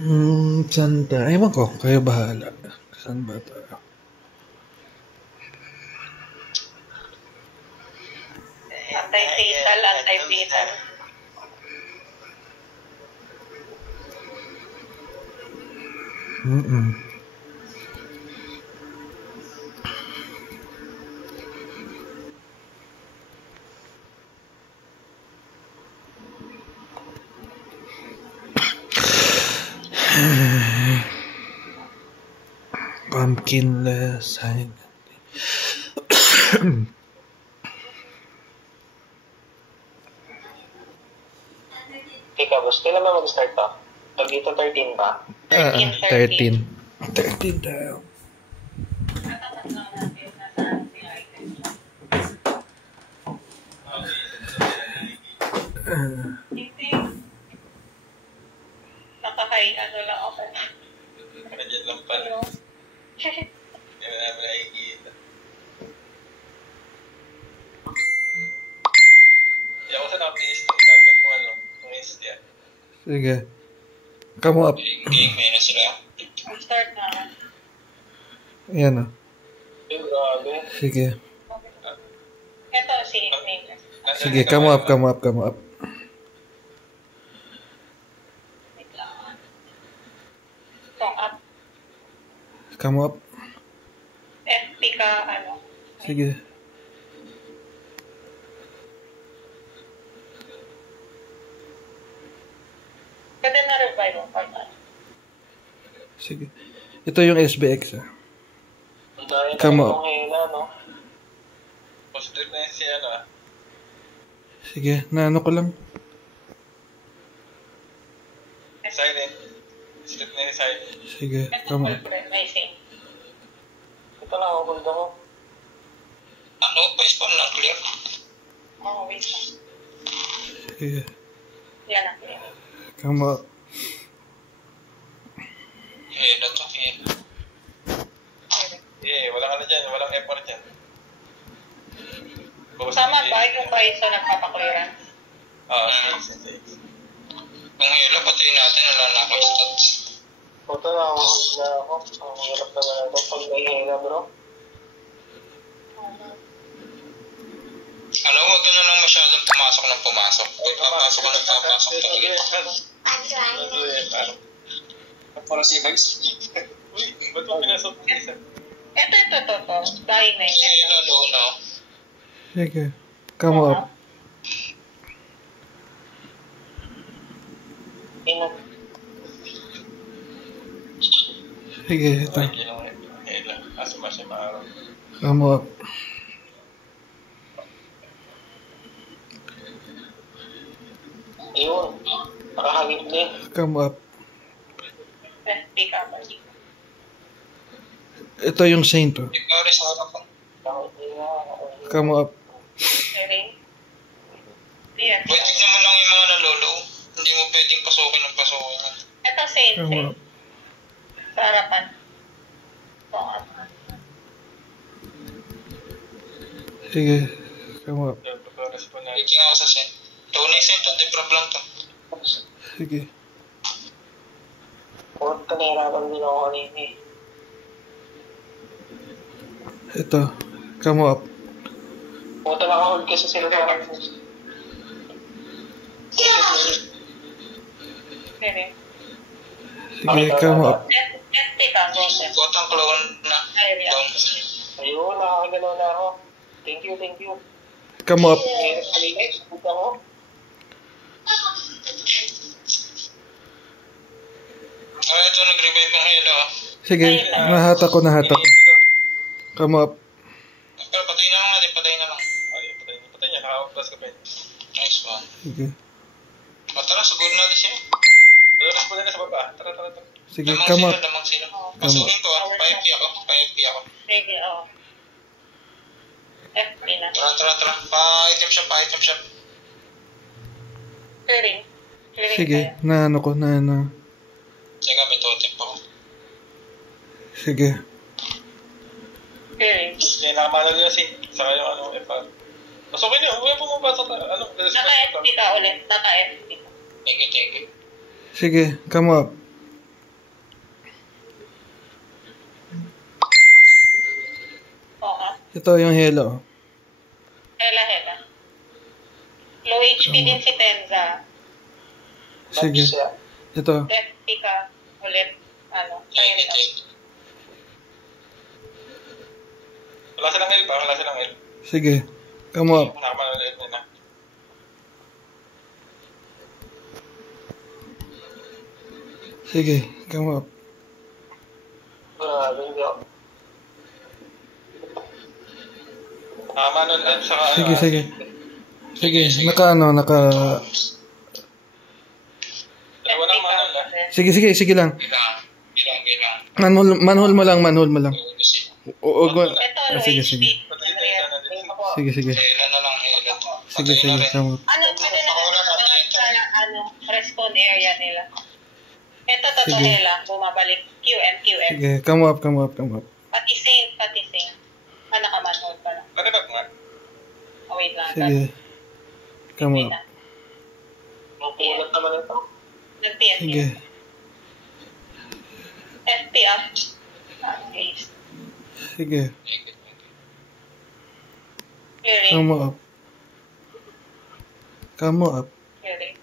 Saan tayo? Ewan ko, kayo bahala. Saan ba tayo? Anti-fatal, anti-fatal. Pumpkinless. Ika, boss, kailan ba mag-start to? Pag dito 13 ba? 13. 13 tayo. Nakakain, lang ako. Nandiyan lang pala. Hindi mo namin nakikita. Hindi ako sa nakapilis ng sabi mo kung is yan. Sige. Come up. Game eh, sila. Start na. Ayan o. Grabe. Sige. Ito, si name. Sige, come up. Wait lang. Song up. Come up. FP ka, Sige. Pwede na revive mo pag Sige. Ito yung SBX Ang dahil Come na up. itong hila, no? Positive na yun si Sige, naano ko lang. Silent. Sleep na yun silent. Sige, Ito, come up. may sing. Ito lang ako, hold ako. Pa-spam lang clear. Oo, wait lang. Sige, Yan na, clear. come up. Hila to, hila. Walang dyan, walang effort dyan. Tama ba yung price na nagpapaklearance? Sige. Kung hila, patayin natin, wala na akong stats. Ito lang ako, hold na ako. Ang hirap naman ito pag may hila, bro. Alam, huwag ka na lang masyadong pumasok ng pumasok. Papasok ka ng papasok talaga. Para si Vice. Uy, ba't mo pinasok mo isa? Ito. Dahil na yun. Hila, no? Sige, come up. Ingat. Sige, ito. Hila. Asma araw. Come up. Yun. Nakahagip din. Come up. FP ka ba? Ito yung Saint. Ikaw rin sa harap ko. Come up. Clearing. Yan. Pwede naman lang yung mga nalolo. Hindi mo pwedeng pasukin ng pasukin. Ito, same. Come up. Sa harapan. Song up. Sige, come up. Taking ako sa set. Tunay set to, deprab lang to. Sige. Huwag ka nahirapan din ako kanina eh. Ito, come up. Puta lang ako, hold kasi sila sa akin. Clearing. Sige, come up. FP ka, Joseph. Got ang clone na. Down. Ayun, nakakagalaw na ako. Thank you. Come up. Mahirap kanina, sabog ako. Ito nag-revive ng hila. Sige, nahatak ko. Come up. Pero patayin na lang natin, patayin na lang. Patayin niya, nakakaplas ka pa yun. Nice one. Sige. Tara, siguro natin siya. Lalabas mo na sa baba. Tara. Sige, come up. Lamang sila. Pasukin ko 5P ako. Sige, oo. FP na. Tara. Pa-item shop. Clearing. Sige, naano ko. Teka, may totem pa ko. Sige. Clearing. Hindi, nakamala nila saka yung FR. Pasukin niyo, huwag bumaba sa Naka-FP ka ulit. Naka-FP ka. Thank you. Sige, come up. Ito yung Hela. Hela. Low HP din si Tenza. Sige. Ito. FP ka ulit. Try it out. Wala silang help, wala silang help. Sige. Come up. Nakamanood nila. Sige. Come up. Grabe, hindi ako. Nakamanood at saka... Sige. Sige. Naka. Dalawa lang manood ah. Sige lang. Bilang. Manhol mo lang. Ito, low Sige. HP. Sige. Hela na lang, hela. Sige. Come up. Pwede na sa respawn area nila. Ito, Sige. Hela. Bumabalik. QM. Sige. Come up. Pati sing. Nakamanhold pa lang. Matibag nga. Oh, wait lang. Sige. Come up. Mapulat naman ito. Nag-TNT. Sige. FP up. Please. Sige. Clearing. Come up. Clearing.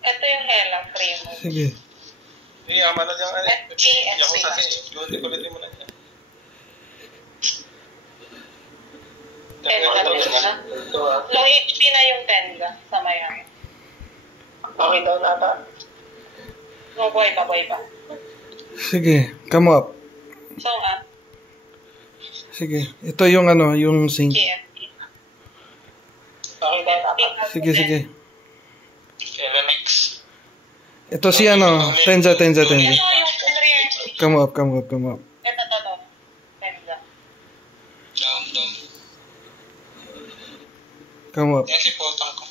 Ito yung Hela frame. Sige. Hindi, manood yung... FP. Yung kasi, kulitin mo na niya. Tenza. Low HP na yung Tenza sa Miami. Okay daw nata. Boy pa. Sige. Come up. Song up. Sige. Ito yung yung sync. GFP. Okay daw nata. Sige. Hela mix. Ito si Tenza. Ito yung Henry. Come up. Ito. Tenza. Down. Come up. Yan si Potang ko.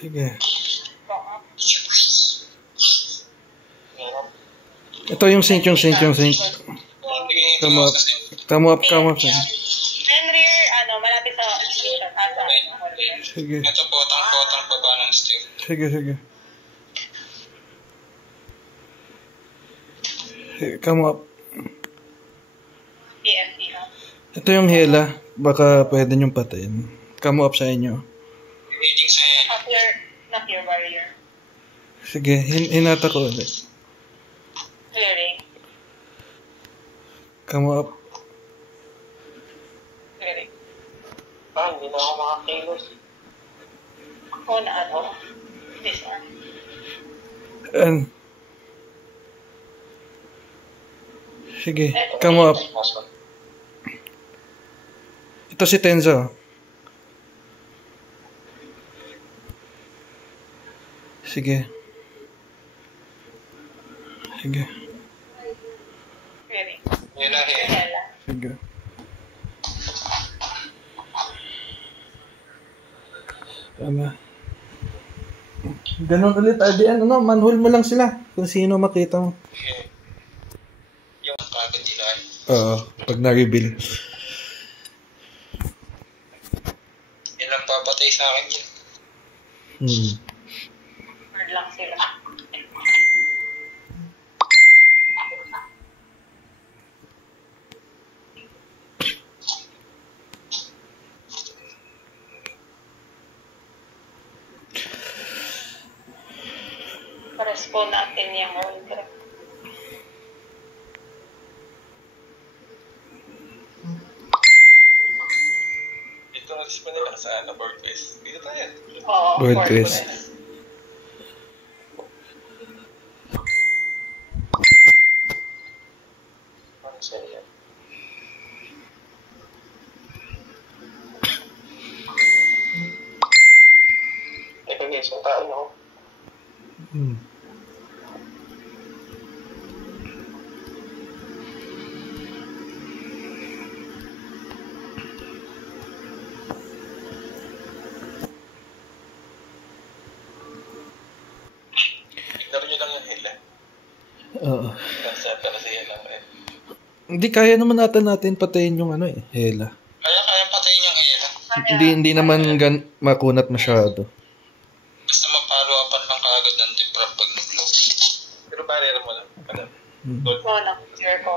Sige. Song up. Ito yung sync. Come up. Henry, malapit sa station. Sige. Ito Potang baba ng steel. Sige. Come up. GFP up. Ito yung Hela. Baka pwede niyong patayin. Come up sa inyo. Engaging sa Hela. Not your barrier. Sige. Hinata ko ulit. Clearing. Come up. Clearing. Hindi na ako makakilos. Ako na disarm. And sige. Come up. Ito si Tenzo. Sige. Clearing. Hela. Sige. Tama. Ganun ulit. Manhole mo lang sila. Kung sino makita mo. Okay. Yung kagad nila ay. Pag na-reveal. Yan ang papatay sa akin yun. Word lang sila. Respond natin yung order. Dito na nila sa board quest. Dito tayo. Oo, Word for quest. quest. Ang saya. Guys, yung tao no? Ignore nyo lang yung Hela. Oo. Para sa Hela. Hindi kaya naman natin patayin yung Hela. Kaya patayin yung Hela. Hindi naman makunat masyado. Basta ma-follow upan lang kaagad ng deprop pag nag-low. Pero barrier mo lang. Gold. Oo lang, sure ko.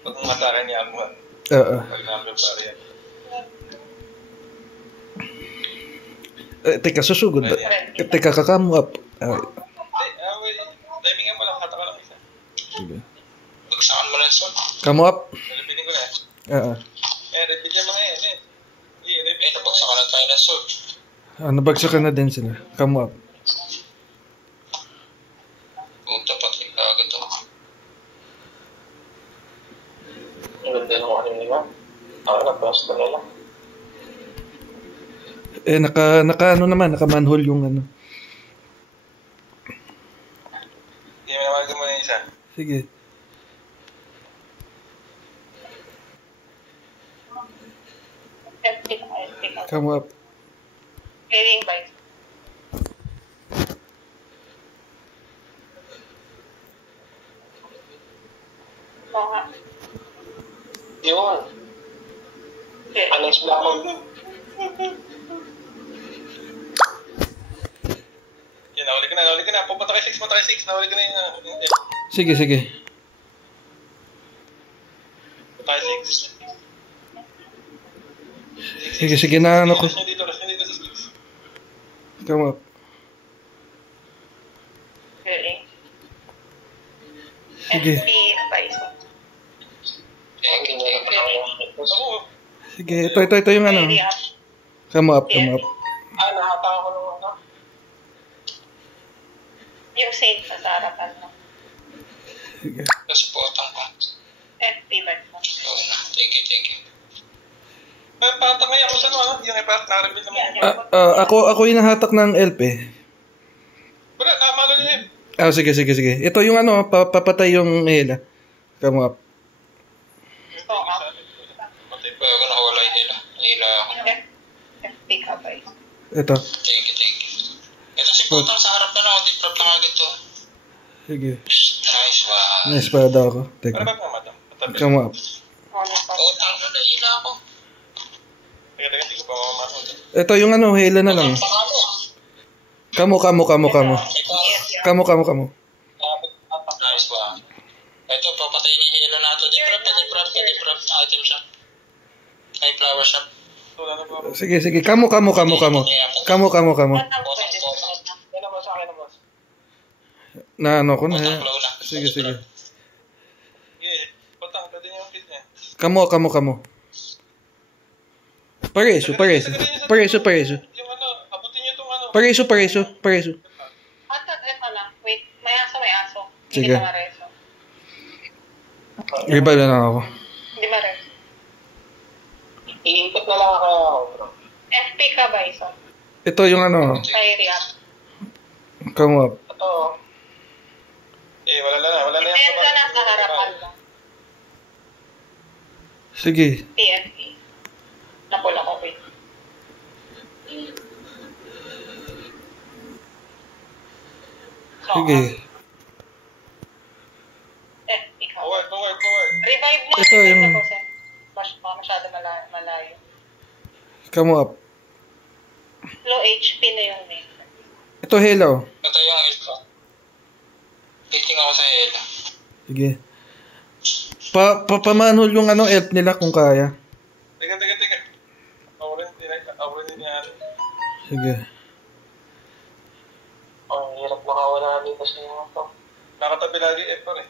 Pag matake niya mo. Oo. Pag number barrier. Teka, susugod ba? Teka, kakamo up. Timingan mo lang. Hata ka lang isa. Sige. Pagsakan mo lang son. Kamo up. Repeating ko na. Oo. Repeat yung mga yan. Repeat. Napagsakan na tayo ng sword. Nabagsakan na din sila. Kamo up. Puta patay ka agad to. Ang ganda ng ano nila. Nag-bust na nila. Naka manhole yung ano. Hindi mo naman mo na isa. Sige. FP ka. Kamo up. Clearing by. Oo nga. Yun. Okay. Alis na ako. Yan, nahuli ka na. Pupunta kay 6 mo, tayo 6. Nahuli ka na yung... Sige. Tayo 6. Sige na ano ko. Rush nyo dito sa 6. Kamo up. Clearing. Sige. FP advice. Ang ganyan yung Ako, Sige, ito yung ano. Clearing up. Kamo up. nahatang ako ng ano. Yung safe sa harapan mo. Sige. Nasuportan ko. FP ba? Oo na. Thank you. Patangay ako sa ano, yung ipat, nakareveal naman. Ako yung nahatak ng LP. Wala, namalo niya eh. Sige. Ito yung ano, papatay yung hila. Kamo up. Oo nga. Patay pa ako, nakawala yung hila. Hila ako. FP ka ba? Ito. Thank you. Ito si Putang sa harap na lang, deprop lang agad to. Sige. Nice one. Na-espada ako. Para Teka. ba't nga madam? Kamo up. Putang na hila ako. Teka, hindi ko pa mamahon. Ito yung ano, hila na lang. Kamo. Kamo. Nice one. Ito, papatayin yung hila nato. Deprop. Item shop. Ay, flower shop. Sige. Kamo. Yan ang boss, akin ang boss. Na ano ko na. Putang low na. Sige. Yeah, putang, pwede niya yung kit niya. Kamo. Pareso. Yung ano, abutin niyo itong ano. Pareso. Ito lang. Wait, may aso. Sige. Hindi ka mareso. Iba na lang ako. Hindi mareso. Iikot na lang ako bro. FP ka ba isa? Ito yung ano, Kay Riap. come up. Ito. Wala na yan. Depende na sa harapan mo. Sige. TFT. Napula ko, wait. Sige. FP ka. Forward. Revive mo. Ito revive yung- na ko, sir. Masyado malayo. Come up. Low HP na yung main. Ito hello. Ito yung elfa. Waiting ako sa hela. Sige. Pamanhol yung ano elf nila kung kaya. Teka. Aurin din yan. Sige. Ang hirap makawala dito sa mga to. Nakatabi lagi FR eh.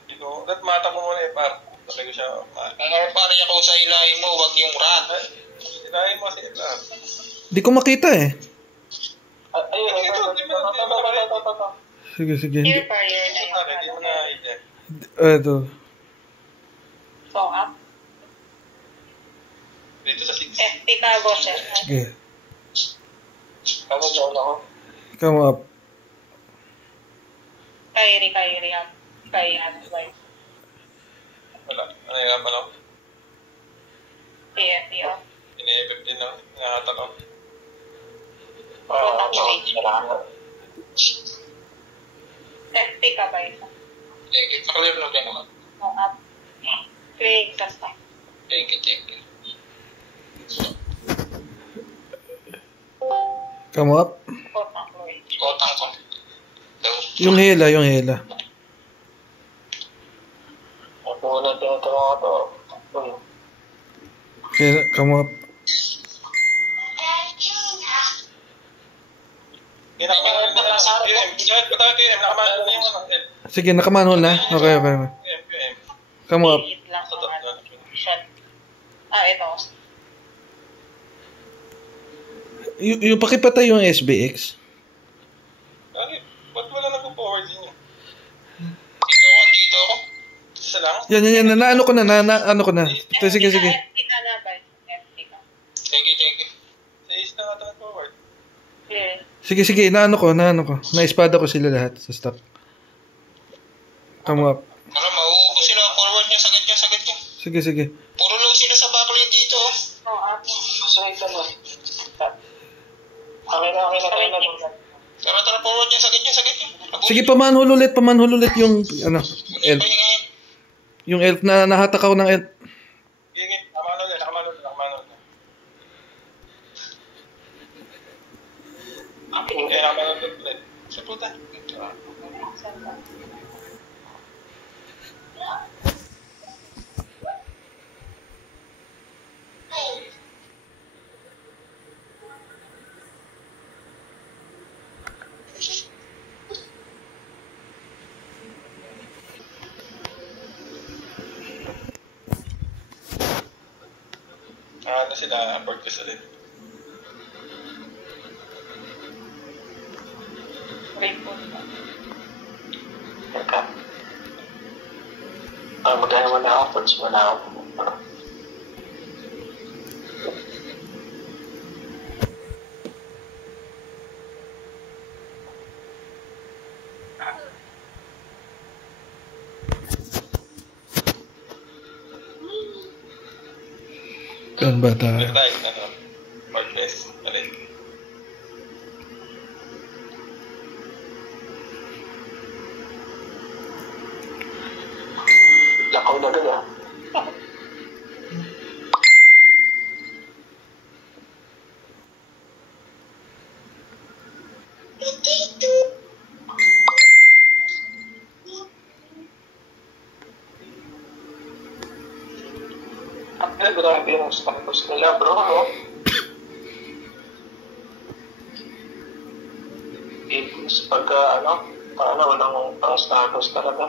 That mata ko muna FR. Sabi ko siya. Ang FR niya kung sa ilahin mo, wag yung rat. Ilahin mo si FR. Di ko makita eh. Ayun, Ito. Sige. Clear barrier na yung Hindi mo na i-check. Ito. So, up. Dito sa 6. FP ka, go, sir. Sige. Kamo doon ako. Come up. Kay Riap. Kay Advice. Wala. Ano yung ano? TFT, oh. Ini-effect din lang. Nakata ko. FP ka ba isa? Thank you. Clear lang din ako. So, up. Clear sa stock. Thank you. Come up. Kotang Lloyd. Kotang ko. Yung hela. Ako na tinatawa ko to. Hela, come up. Nakamanon na lang sa akin. Nakamanon na yung Sige, nakamanhol na. Okay. Come up. Liit lang ang shot. Ito. Yung pakipatay yung SBX. Bakit? Ba't wala nag-forward din yun? Dito ako. Isa lang? Yan. Naano ko na. Sige. FT ka na ba? FT ka. Thank you. Sa is na nga nag-forward. Clear. Sige, naano ko. Naispada ko sila lahat sa stock. Come up. Para mauubos sila. Forward niya, sagad niya. Sige. Puro low sila sa backlane dito. So, ito na. Okay na. Tara, forward niya, sagad niya. Sige, pamanhol ulit yung, elf. Pahingahin. Yung elf na nahatak ako ng elf. Sige, nakamanon na. Nakamanon na. Sa puta. Ano sila, abort ko sila. Teka. Magkano mo na ako? Punch mo na ako. Yan ba tayo? Marquez. Alin. Lakaw na agad ah. Grabe yung status nila, bro. No? Tapos pagka, walang status talaga.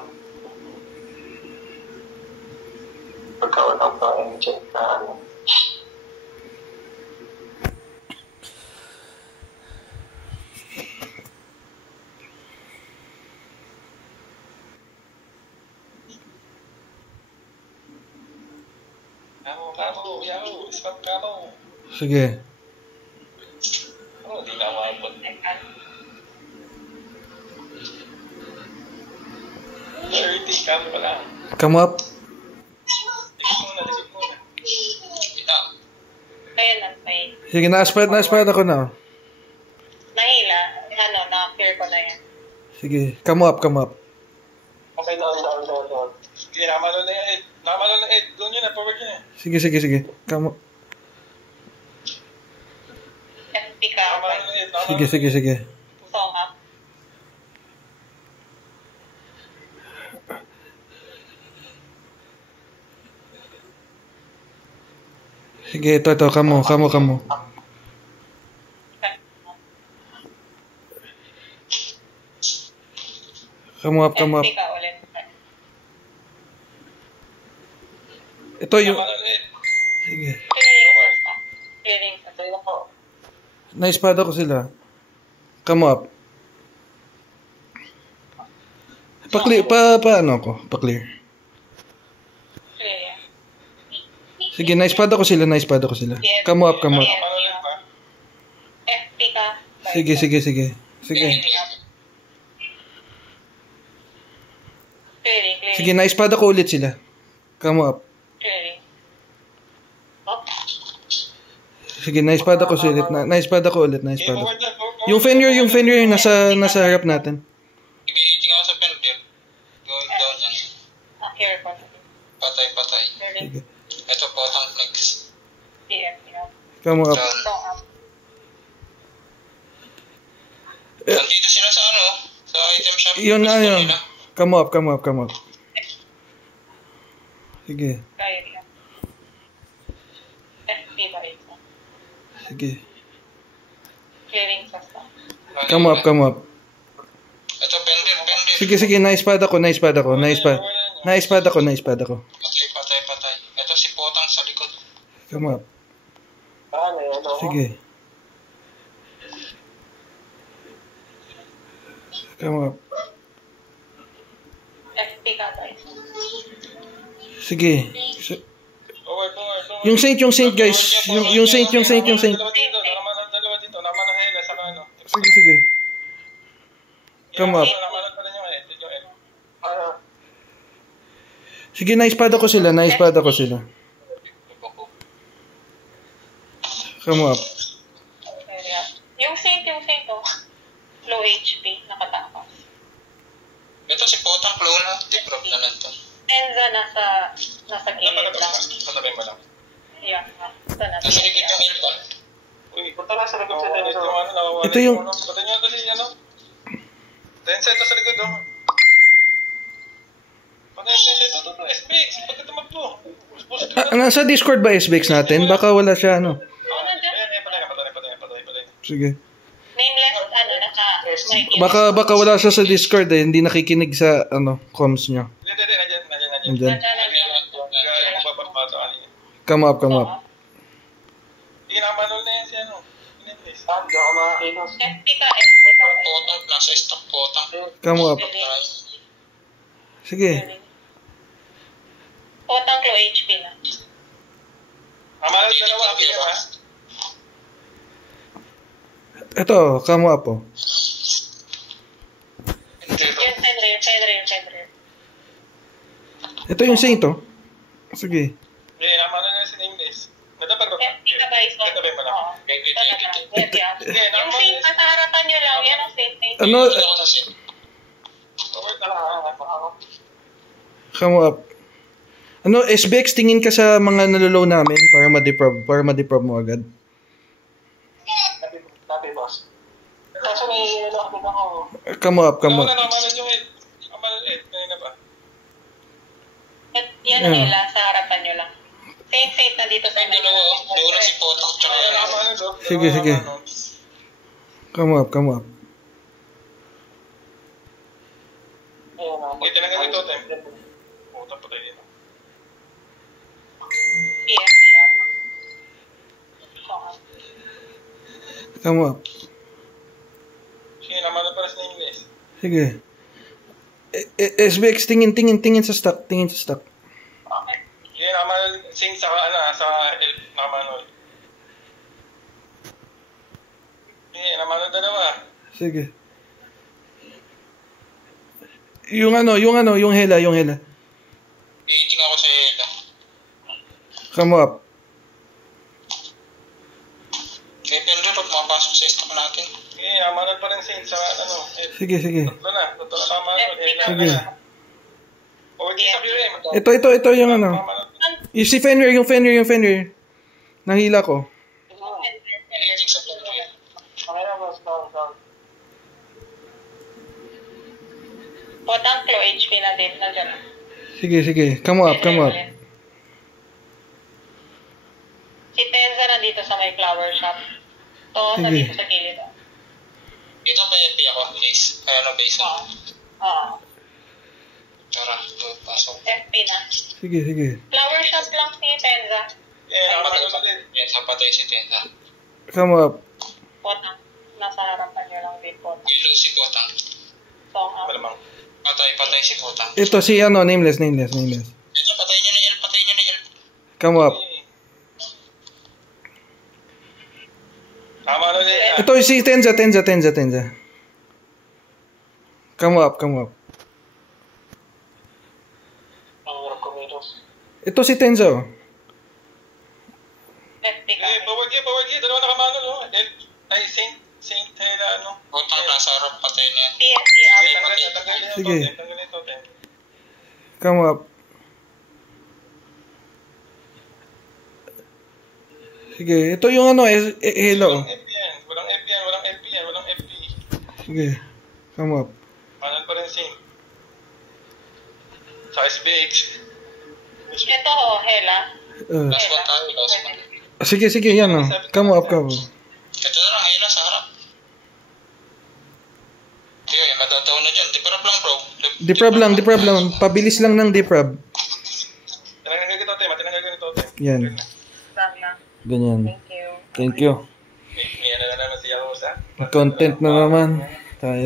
Pagka walang pa-engine na, Kamo, yaw, spot kamo. Sige. Di na mabot. Surety, kamo pa lang. Come up. Lisip muna. Ito. Kaya lang, may Sige, na-spread ako na. nahila. Na-clear ko na yan. Sige, come up. okay na, down. Sige, nakamalo na yan. Nakamalo na yan. Doon yun na, forward yun eh. Sige. Come up. FT ka. Nakamalo na yan. Sige. Song up. Sige, ito. Kamo. Come up. FT ka ulit. Ito yung... Nakamalo na yan. Sige. Clearing. Clearing. Ako. Naispada ko sila. Come up. Pa-clear. Pa-clear. Clear yan. Sige, naispada ko sila. Come up. Nakamalo na yan ba? FT ka. Sige. Clearing. Sige, naispada ko ulit sila. Come up. Clearing. Oh. Sige, naispada ko ulit. Naispada ko ulit. Okay, forward na. Yung Fenrir nasa harap natin. Ibihiting ako sa Fenrir. Going down yan. Here ko. Patay. Clearing. Sige. Ito po, tang next. FT ka. Come up. Down. Song up. Nandito sila sa ano? Sa item shop. Yun na Gusto yun. nila. Come up, come up, come up. Sige, Kaya yan. FP ba ito? sige. Clearing sa stock. Come up, come up. Ito, pendant. Sige, sige, na-spad ako, na-spad ako, na-spad. Na-spad ako, na-spad ako. Patay. Ito si Potang sa likod. Come up. Ano yun? Sige. Come up. FP ka tayo. Sige. Forward. Yung saint, guys. Yung saint. Dalawa dito. Naman na hela sa ano. Sige, sige. Come up. Naman pa rin yung L. Ano? Sige, na-spad ako sila, na-spad ako sila. Come up. Kaya yung saint, oh. Low HP, nakatakas. Ito si Potang clone na. Deprove na lang to. Enza nasa gilid lang. Patabi mo lang. Yeah, ito na. Nasa likod yung L pa. Uy, Punta lang sa likod sa ito Tenzo. yung ano, nawawala Ito yung- ano. Patayin nyo ito si ano. Tensa ito sa likod oh. Patayin ito. SBX. Pagka tumakbo. Nasa Discord ba SBX natin? Baka wala siya, ano. Oh, nandiyan. Patay. Sige. Nameless, may Baka wala siya sa Discord eh. Hindi nakikinig sa, comms niya. Hindi. Nandiyan. Andyan. Yung babato kanina. Come up, come up. Hindi nakamanol na yan si ano. Inenlis. Hindi ako makakilos. FP ka, FP ka. Potang. Nasa stock Potang. Come up. Sige. Potang low HP na. Namanol dalawa. Apil ha. Ito, come up oh. Yung Fenrir. Ito yung saint oh. Sige. Hindi, namanol na si Nameless. Nadapat ko. FP ka ba ito? Katabi mo lang. Oo. Ito na lang. Wait, yeah. Hindi, Yung naman saint, nasa harapan nyo lang. Yan ang saint. Ano? Dito ako sa sin. Forward na lang. Come up. SBX, tingin ka sa mga nalolow namin para ma-deprove mo agad. Tabi, boss. Kaso may nakabig ako. Come up, come up. Namanol yung L. Namanol L. Kanina pa. Yan ang nila, sa harapan nyo lang. Saint na dito sa Yung dalawa oh. Doon na si Potang. Tsaka yan namanol oh. Sige. Come up, come up. Ayun ako. Hindi, tinanggal yung totem. Potang patay dito. PFPR. Come up. Sige, namanol para sa Nameless. Sige. SBX, tingin sa stock. Okay. Hindi, namanol. Sing sa L. Namanol. Hindi, namanol dalawa. Sige. Yung hela. Iiting ako sa L. Come up. Kaya Pendro, pag mapasok sa stock natin. Hindi, namanol pa rin Sing sa L. Sige. Tatlo na namanol. Sige. O, hindi sa QM. Ito yung Yung si Fenrir, yung Fenrir. Nahila ko. Iiting sa Pendro. Okay na, boss. Down. Potang low HP na din. Nandiyan. Sige. Come up. Si Tenza nandito sa may flower shop. To, Sige. nandito sa gilid. Dito pa FP ako, base. Base Oo. Oo. Tara, pasok. FP na. Sige. Flower shop lang si Tenza. Namanol ulit. Tensa, patay si Tensa. Come up. Potang. Nasa harapan nyo lang din Potang. Yellow si Potang. Song out. Malamang. Patay si Potang. Ito si nameless. Ito, patayin nyo ni L. Come up. Tama na din. Ito si Tenza. Come up. Ang hirap kumilos. Ito si Tenza oh. FP ka. Forward gear. Dalawa nakamanol, oh. Ay, Saint Hela, ano? Potang nasa harap, patay niya. PFPR. Tanggal niya. Sige. Tanggal niya totem. Come up. Sige, ito yung hello. Walang FP yan. Walang FP. Sige. Come up. Kanan pa rin si. Sa SBX. Ito, Hela. Last one tayo, last one. Sige, yan oh. Come up. Ito na lang, Hela sa harap. Yung madataw na dyan. Deprab lang, bro. Deprab lang. Pabilis lang ng deprab. Tinanggal ko ito, te. Matinanggal ko ito, te. Yan. Sana. Ganyan. Thank you. Thank you. May ano na naman siya, Rosa. Content na naman. Tayo.